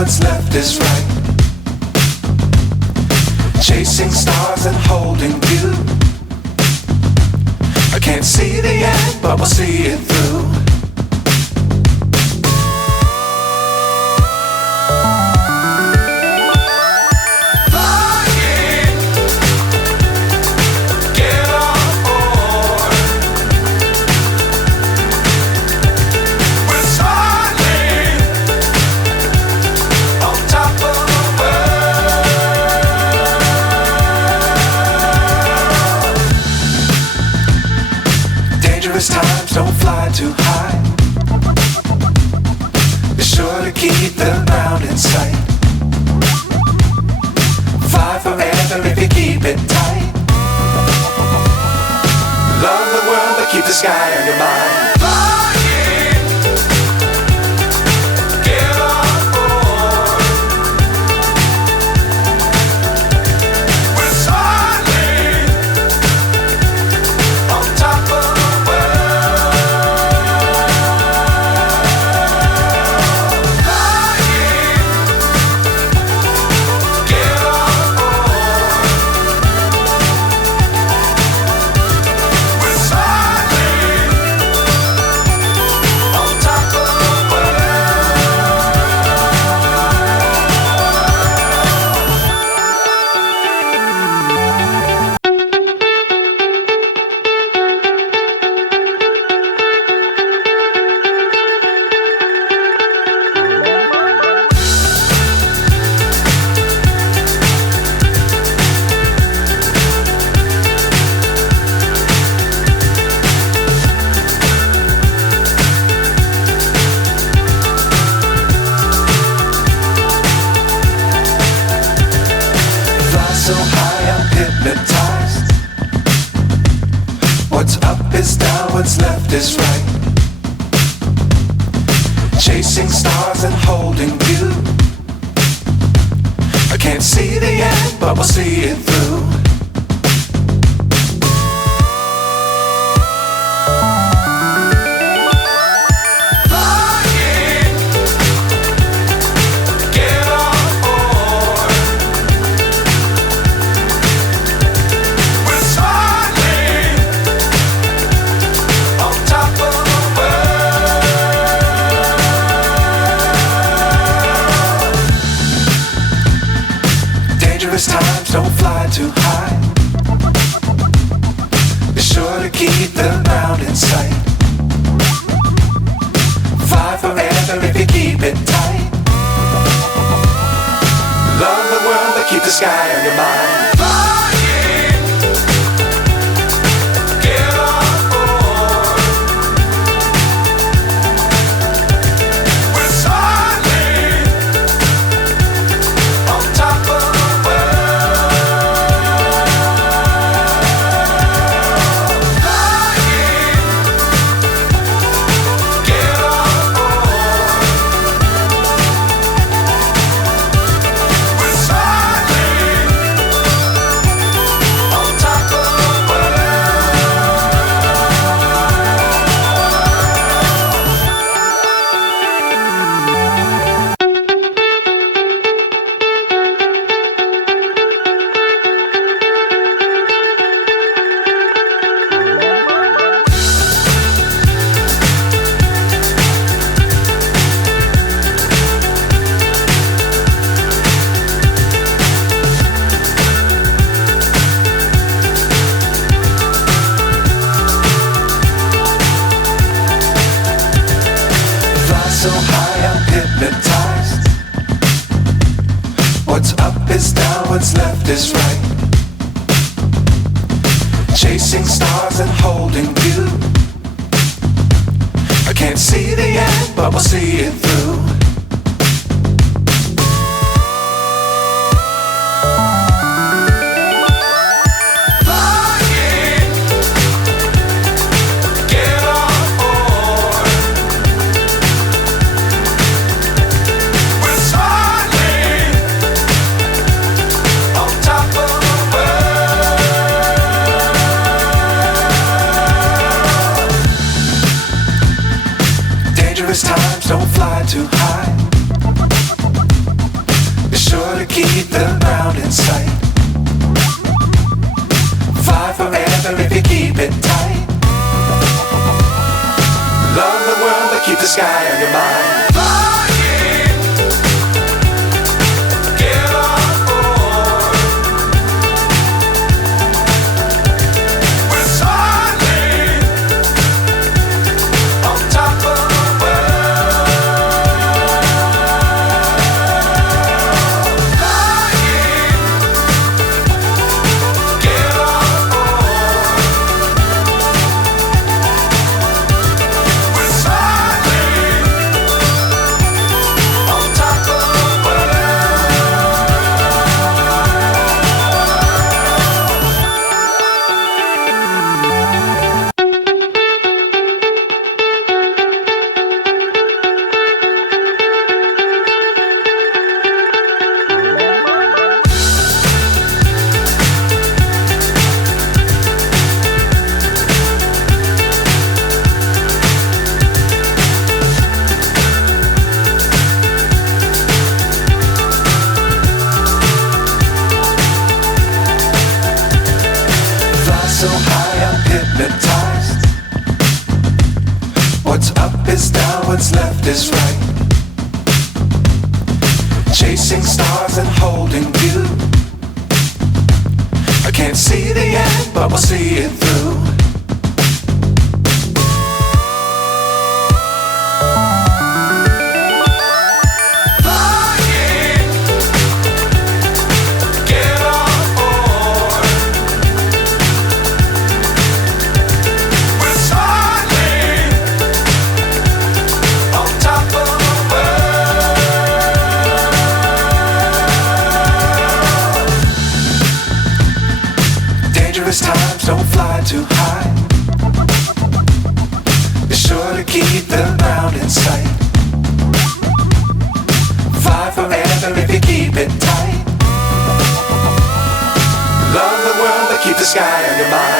what's left is right. Chasing stars and holding you. I can't see the end, but we'll see it through. Times don't fly too high. Be sure to keep the ground in sight. Fly forever if you keep it tight. Love the world but keep the sky on your mind. So high I'm hypnotized. What's up is down, what's left is right. Chasing stars and holding you. I can't see the end, but we'll see it through. Times don't fly too high. Be sure to keep the ground in sight. Fly forever if you keep it tight. Love the world but keep the sky on your mind. So high I'm hypnotized. What's up is down, what's left is right. Chasing stars and holding you. I can't see the end, but we'll see it through. Times don't fly too high. keep the ground in sight. Fly forever if you keep it tight. Love the world but keep the sky on your mind. So high I'm hypnotized. What's up is down, what's left is right. Chasing stars and holding you. I can't see the end, but we'll see it through. Times don't fly too high. Be sure to keep the ground in sight. Fly forever if you keep it tight. Love the world but keep the sky on your mind.